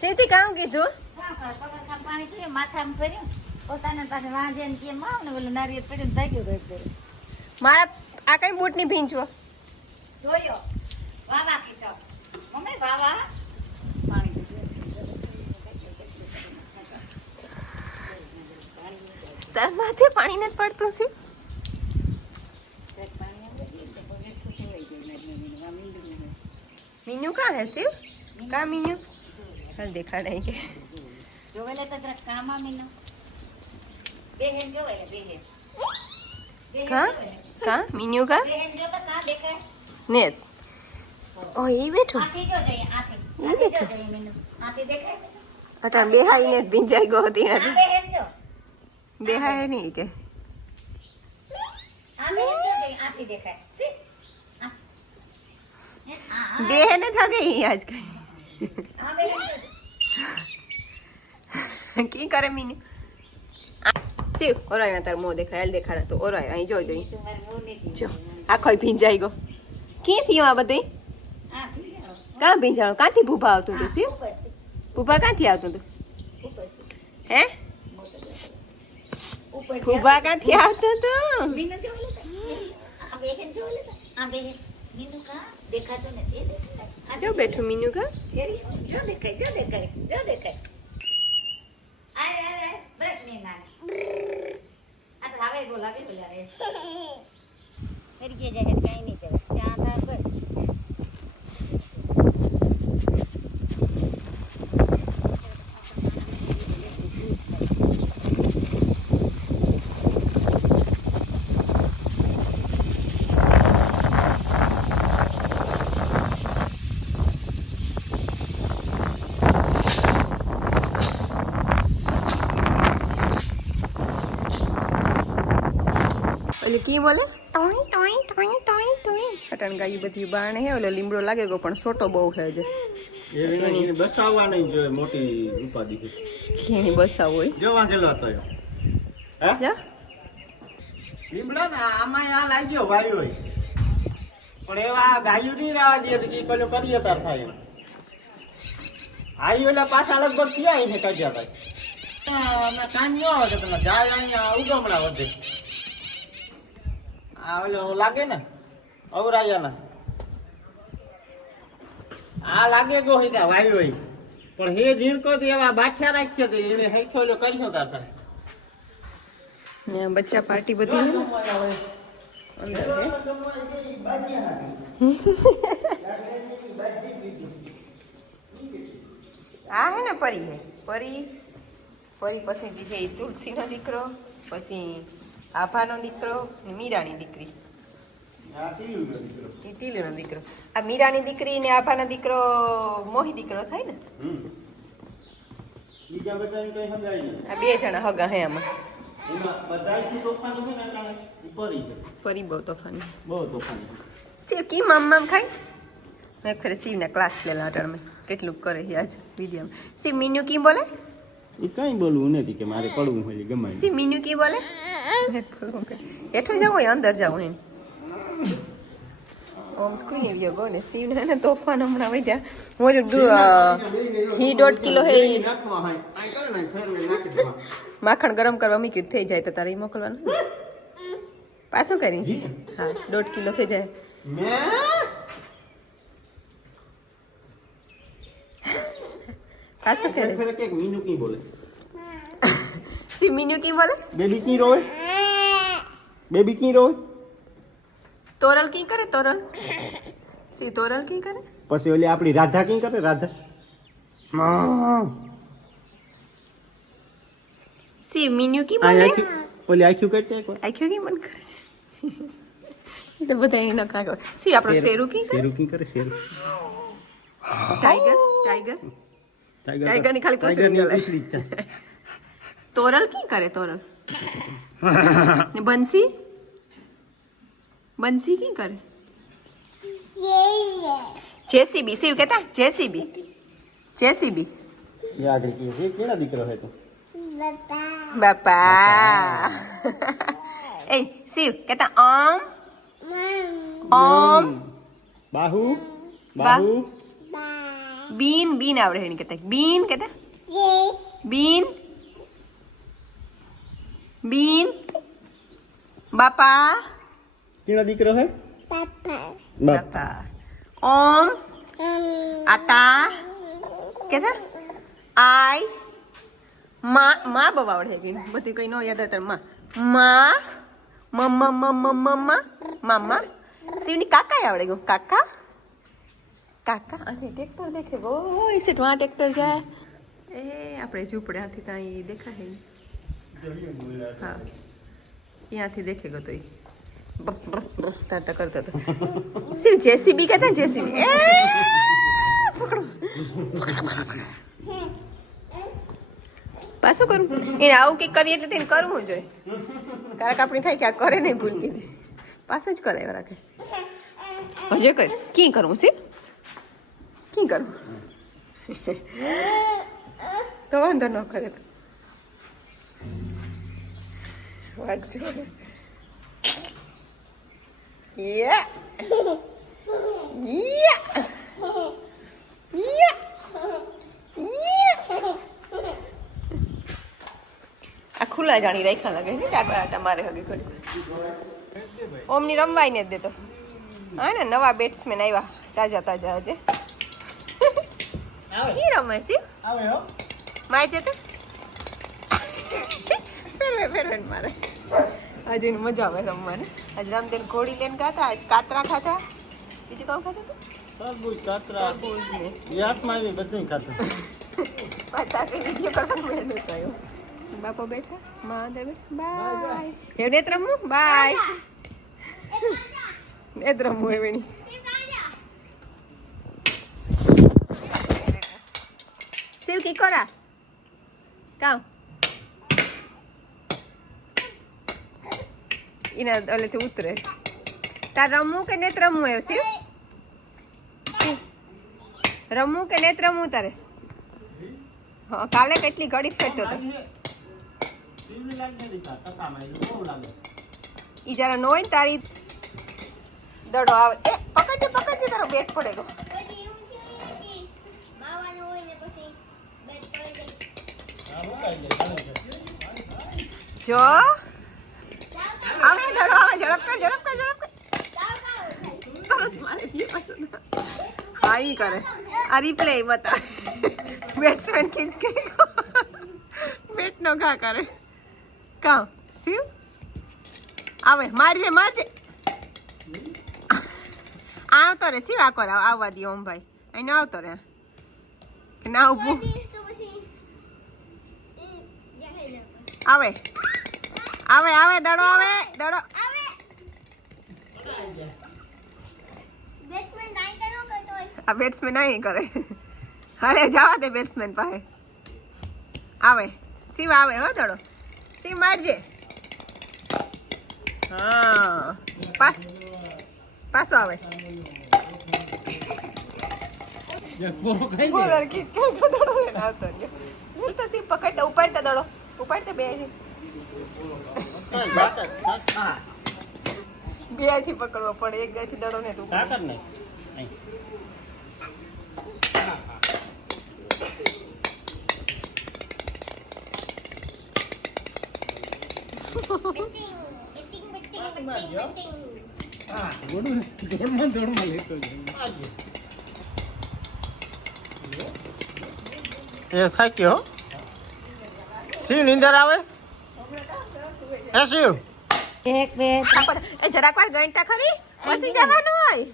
સીધી કામ કીધું પાણી પીએ માથામાં ફર્યું પોતાના પાસે વાંધે ને કે માવ ને ઓલું નારિયેળ પડ્યું થઈ ગયું ગઈ મારા આ કઈ બૂટ ની ભીંચવો જોયો વાવા કીધો મમ્મી વાવા પાણી તાર માથે પાણી નથી પડતું સી मीनू कहाँ है शिव कहाँ मीनू कल देखा नहीं के જોવેલે તો જરા કામા મીનો બેહેન જોવેલે બેહેન कहाँ मीनू का બેહેન જો તો કા દેખાય नेत ओ ये बैठो આથી જો જોઈએ આથી જો જોઈએ મીનો આથી દેખાય अटा बेहाई ने भिंजाई गो होती આ नहीं બેહેન જો बेहाई नहीं के આ બેહેન જો જોઈએ આથી દેખાય સી बेहन था गई आज कहीं આ બેહેન જો की करे मीनू शिव और आया तार मुंह देखा एल देखा तो और आया जो दई जो आखो भिंजाई गो की थी आ बदई આ का भिंजाणो काथी भूभा आवतुं तो शिव भूभा काथी आवतुं तो हैं भूभा काथी आवतुं तो મીનો જોવેલે આ બેહેન જોવેલે આ બેહેન મીનો કા દેખાતો નથી એ દેખાય जो बैठो मीनू का જો દેખાય જો દેખાય જો દેખાય આય આય આય બ્રેક ની ના આ તો હવે બોલાવી બોલ્યા રે ફેર કે જાહેર કઈ નહીં ચલે ત્યાં હતા બસ ओले की बोले टोई टोई टोई टोई टोई अटन गाई बधी बाण है ओले લીમડો લાગે ગો પણ સોટો બહુ છે જે એની બસાવવા નહીં જોઈએ મોટી ઉપાધિ છે ખેણી બસાવ હોય જો વાંગેલો હતો હે જા લીમડો ને આમાં આ લાગ્યો વાળી હોય પણ એવા ગાયું નહીં રહેવા દે કે પેલો કરીએ તાર થાય આઈ ઓલા પાછા લગભગ ક્યાં આવીને કાઢ્યા ભાઈ અમે કામ ન આવે તમે જાય અહીંયા ઉગમણા વધે આ ઓલો લાગે ને અવરાયાના આ લાગે ગો હિતા વાળી હોય પણ હે જીણકો તો એવા બાઠિયા રાખ્યો તો એને હેખો લો કર્યો તાર થાય ને બચ્ચા પાર્ટી બધી અંદર है આ હે ને પરી હે પરી પરી પછી જે છે એ તુલસીનો દીકરો પછી આભાનો દીકરો ને મીરાની દીકરી એ ટીલીનો દીકરો આ મીરાની દીકરી ને આભાનો દીકરો મોહી દીકરો થાય ને બીજા બધાને કઈ સમજાય નહીં આ બે જણા હગા હે આમાં એમાં બધાયથી તોફાન છે ને એટલે પરી છે પરી બહુ તોફાની બહુ તોફાન શિવ કી મામ ખાય મેં ફરે શિવના ક્લાસ લેલા અટર મેં કેટલું કરે છે આજ વિડીયોમાં શિવ મીનુ કી બોલે એ કઈ બોલવું નથી કે મારે પડવું હોય ગમાય શિવ મીનુ કી બોલે હેઠો જાવ હોય અંદર જાવ હોય ઓમ સ્કૂલ આવ્યો ગો ને શિવને ને તોફાન હમણાં વધ્યા મોરું ઘી 1.5 કિલો હે માખણ ગરમ કરવા મૂક્યું થઈ જાય તો તારે મોકલવાનું પાછું કરી હા 1.5 કિલો થઈ જાય પાછું કરે કે મીનુ કી બોલે શિવ મીનુ કી બોલે બેબી કી રોય બેબી કી રોય તોરલ કી કરે તોરલ શિવ તોરલ કી કરે પછી ઓલી આપણી રાધા કી કરે રાધા શિવ મીનુ કી બોલે ઓલી આખ્યું કરતે એક આખ્યો કી મન કરે તો બધા એને કાકો શિવ આપણો શેરુ કી કરે શેરુ કી કરે શેરુ ટાઈગર ટાઈગર ટાઈગર ની ખાલી પૂછડી ગલે તોરલ કી કરે તોરલ ને બંસી બંસી કી કરે જેસીબી શિવ કહેતા જેસીબી જેસીબી યાદ રાખી છે કેડા દીકરો હે તું બાપા એ શિવ કહેતા ઓમ બાહુ બાહુ બીન બીન આવડે એને કહેતા બીન કહેતા બીન બીન બાપા કેનો દીકરો હે બાપા ઓમ આતા કેતા આઈ માં બહુ આવડે કે બધી કઈ ન યાદ હતા માં મામા શિવની કાકા આવડે ગયો કાકા કાકા અને ટ્રેક્ટર દેખે ગો છે તો આ ટ્રેક્ટર જાય એ આપણે ઝૂંપડ્યાથી ત્યાં એ દેખાય ને હા ત્યાંથી દેખે ગયો તો એ તારતા કરતો હતો શિવ જેસીબી કહેતા જેસીબી એ પકડો પાછું કરું એને આવું કંઈક કરીએ એટલે તેને કરવું જોઈએ કારણ કે આપણી થાય કે આ કરે નહીં ભૂલ કીધી પાછું જ કરાય રાખે હજે કર કી કરવું શિવ કી કરવું તો વાંધો ન કરે વાંચો Yeah. Yeah. Yeah. આ ખુલ્લા જાણી રાખ્યા લાગે ને આટા મારે હગે કરી ઓમની રમવાય ને જ દેતો હા ને નવા બેટ્સમેન આવ્યા તાજા તાજા હજે ઈ રમે છે આવે હો માર જતો ફેરવે મારે આજે મજા આવે રમવાની આજ રામદેવ ઘોડી લઈને ખાતા આજ કાતરા ખાતા બીજું કામ ખાતા તરબૂચ કાતરા તરબૂચ ને યાદમાં આવી બધું ખાતું તારે વિડીયો કરવાનું મેળ નતો આવ્યો બાપા બેઠા માં અંદર બેઠા બાય હે નેત્ર રમવું બાય નેત્ર રમવું એવણી શિવ કી કોરા કામ એના ઓલેથી ઉતરે તાર રમવું કે નેત રમવું એવું શિવ રમવું કે નેત રમવું તારે હા કાલે કેટલી ઘડી ફેરતો હતો ઈ જરા નો હોય ને તારી દડો આવે એ પકડજે તારો બેટ પડે ગયો જો આવે દડો આવે ઝડપ કર તરત મારે દી પાછો હા ઈ કરે આ રિપ્લે બતા બેટ્સમેન ખીંચ કે બેટ નો ઘા કરે કામ શિવ આવે મારજે આવતો રે શિવ આ કર આવવા દે ઓમ ભાઈ અહીં આવતો રે ના ઉભું આવે દડો આવે આ બેટ્સમેન નહીં કરે હાલે જવા દે બેટ્સમેન પાસે આવે શિવ આવે હો દડો શિવ મારજે હા પાછો આવે બોલર કી કે દડો લઈને આવતો રહ્યો હું તો શિવ પકડતા ઉપાડતા દડો ઉપાડતા બે થી પકડવો પડે એક ગાયથી દડો ને તું એ થાક્યો શિવ નીંદર આવે એ શિવ એક બે એ જરાક વાર ગણતા ખરી પછી જવાનું હોય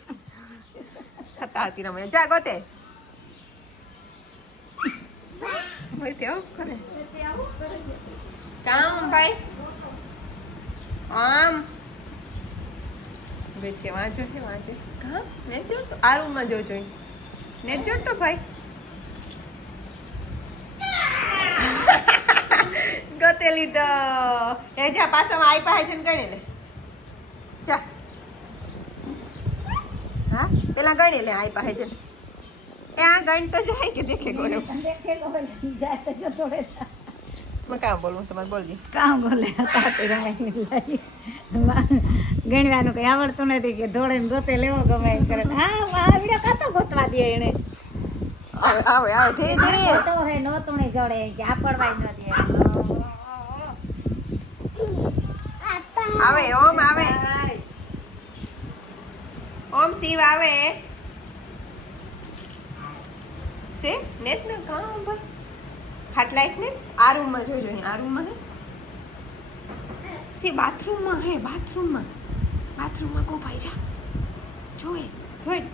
થતા હતી રમે જા ગોતે કામ ભાઈ આમ બેઠે વાંચો કામ ને જો તો આ રૂમમાં જોઈ ને જો તો ભાઈ ગોતેલી તો એ જા પાછળમાં આઈ પાસે છે ને ગણી લે જા હા પેલા ગણી લે આઈ પાસે છે એ આ ગણ તો જાય કે દેખે ગયો મેં કામ બોલું તમારે બોલજી કામ બોલે તાતી રમાઈ લાગી ગણવાનું કઈ આવડતું નથી કે ધોળે ગોતે લેવો ગમે એમ કરે હા વિડીયો કાતો ગોતવા દે એને આવે આવે ધીરે ધીરે મોટો હે નોતણી જોડે કે આ પડવાય ન દે આવે ઓમ આવે ઓમ શિવ આવે સે નેત ને કામ ભાઈ હાથ લાઈટ ને આ રૂમમાં જોજો અહીં આ રૂમમાં હે સે બાથરૂમમાં ગો ભાઈ જા જોઈ થોડ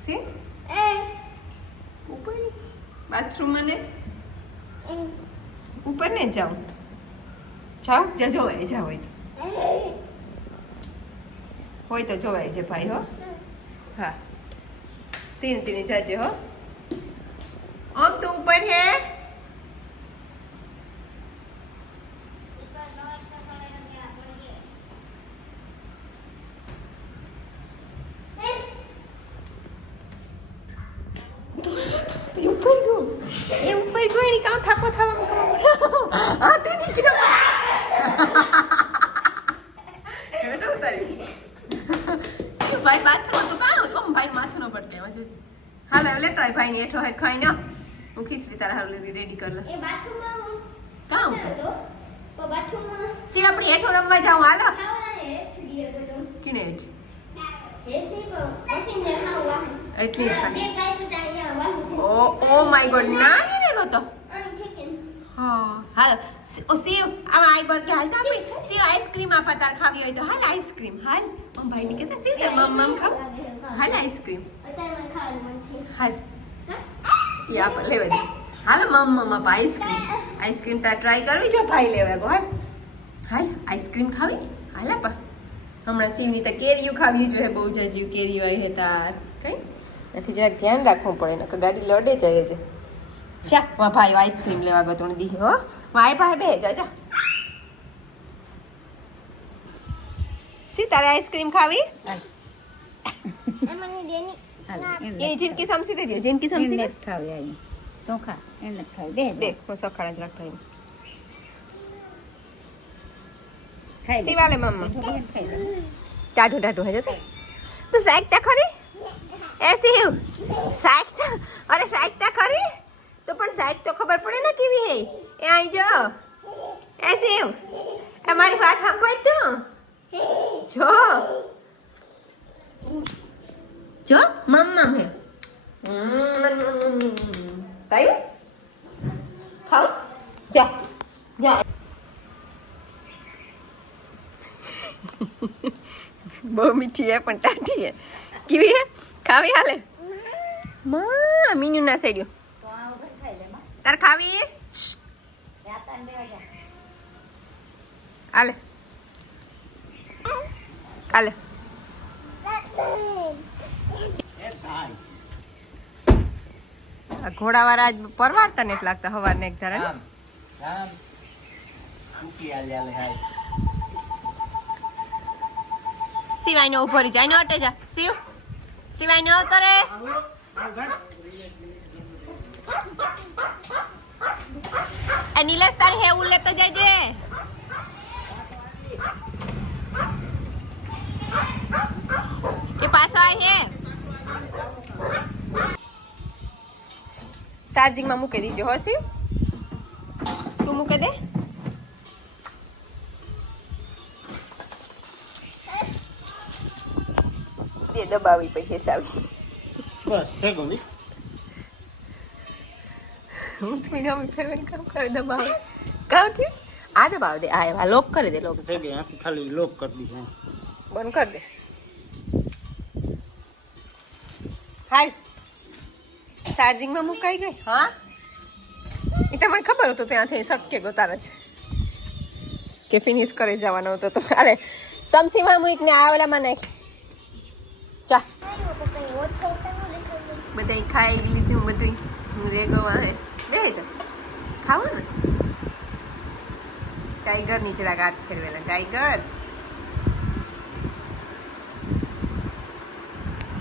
સે ઉપર બાથરૂમમાં ને ઉપર ને જાઓ જોવાય જા હોય તો જોવાય છે ભાઈ હો હા तीन जाजे हो अब तो ऊपर है ऊपर गयो एनी काम थाको थावा आ ते निकलो હવે તો ઉતારી શું ભાઈ બાથરૂમ તો કાં હતો ભાઈ માથું ન પડતે હવે જોજે હાલ હવે લેતો આય ભાઈ ને એઠો હે ખાઈ ન હું ખીચડી તારા હારું રેડી કર લે એ બાથરૂમમાં હું કાં તો હતો તો બાથરૂમમાં સી આપણે એઠો રમવા જાઉં હાલો ખાવા હે છુડીએ બધું કિને એઠ હે નહીં મશીન ને ખાવા એટલી બે ખાલી કાઈ તો અહીંયા વાહ ઓ માય ગોડ નાની રે ગો તો અને ઠીક હા હાલ ઓ સી આવા આઈ બર કે હાલ તો આપણે સી આઈસ્ક્રીમ આપા તાર ખાવી હોય તો હાલ આઈસ્ક્રીમ હાલ મમ ભાઈ ને કહેતા સી તાર મમ ખાવ હાલ આઈસ્ક્રીમ અત્યારે મને ખાવાનું મન છે હાલ હા એ આપ લેવા દે હાલ મમ આપા આઈસ્ક્રીમ તાર ટ્રાય કરવી જો ભાઈ લેવા ગો હાલ આઈસ્ક્રીમ ખાવી હાલ આપા હમણાં સીવની તો કેરીઓ ખાવી જોઈએ બહુ જાજી કેરીઓ આવી હે તાર કઈ નથી જરાક ધ્યાન રાખવું પડે ને કે ગાડી લડે જાય છે ચા વા ભાઈ આઈસ્ક્રીમ લેવા ગયો તું દી હો વાય ભાઈ બે જા જા સી તારે આઈસ્ક્રીમ ખાવી મને દેની એ જિંદગી સમસી દે દે જિંદગી સમસી દે ખાવી આવી તો ખા એને ખાવી બે દેખ હું સખાડા જરાક ભાઈ ખાઈ લે સીવાલે મમ્મા ખાઈ લે ટાટુ ટાટુ હે જતો તો સાઈકતા ખરી એસી સાઈકતા અરે સાઈકતા ખરી તો પણ સાઈક તો ખબર પડે ને કેવી હે એ આઈ જો એસી એ મારી વાત સાંભળ તું જો જો મમ્મા હે કયું ખાવ જા જા બહુ મીઠી હે પણ ટાઢી હે કેવી હે ખાવી હાલે માં મીનુ ના સેડ્યો તો આ ઉપર ખાઈ લે માં તાર ખાવી યાતાન દેવા જા હાલે હાલે એ થાય આ ઘોડાવાળા આજ પરવારતા નથી લાગતા હવારને એક ધારા આમ આમ ઉકી આલે હાય સિવાય ને ઉભો રહી જાય ને અટે જા સિવાય ને આવતો રે એ નીલેશ તારે હેવું લેતો જજે એ પાછો આય હે ચાર્જિંગ માં મૂકી દીજો હો શિવ તું મૂકી દે દે દબાવી પછી હિસાબી બસ થઈ ગયું ની હું તો મેં ફેરવાની કામ કરે દબાવે કામ થયું આ દબાવ દે આ લોક કરી દે લોક થઈ ગઈ આથી ખાલી લોક કરી દીધું બંધ કરી દે હાલ ચાર્જિંગમાં મુકાઈ ગઈ હા એ તમને ખબર હતો ત્યાંથી સટકે ગોતાર જ કે ફિનિશ કરી જવાનો હતો તો અરે સમસીમાં મૂકને આ ઓલામાં નાખ ચા બધા ખાઈ લીધું બધું રેગો વાહે બે જા ખાવું ને ટાઈગર ની જરાક હાથ ફેરવેલા ટાઈગર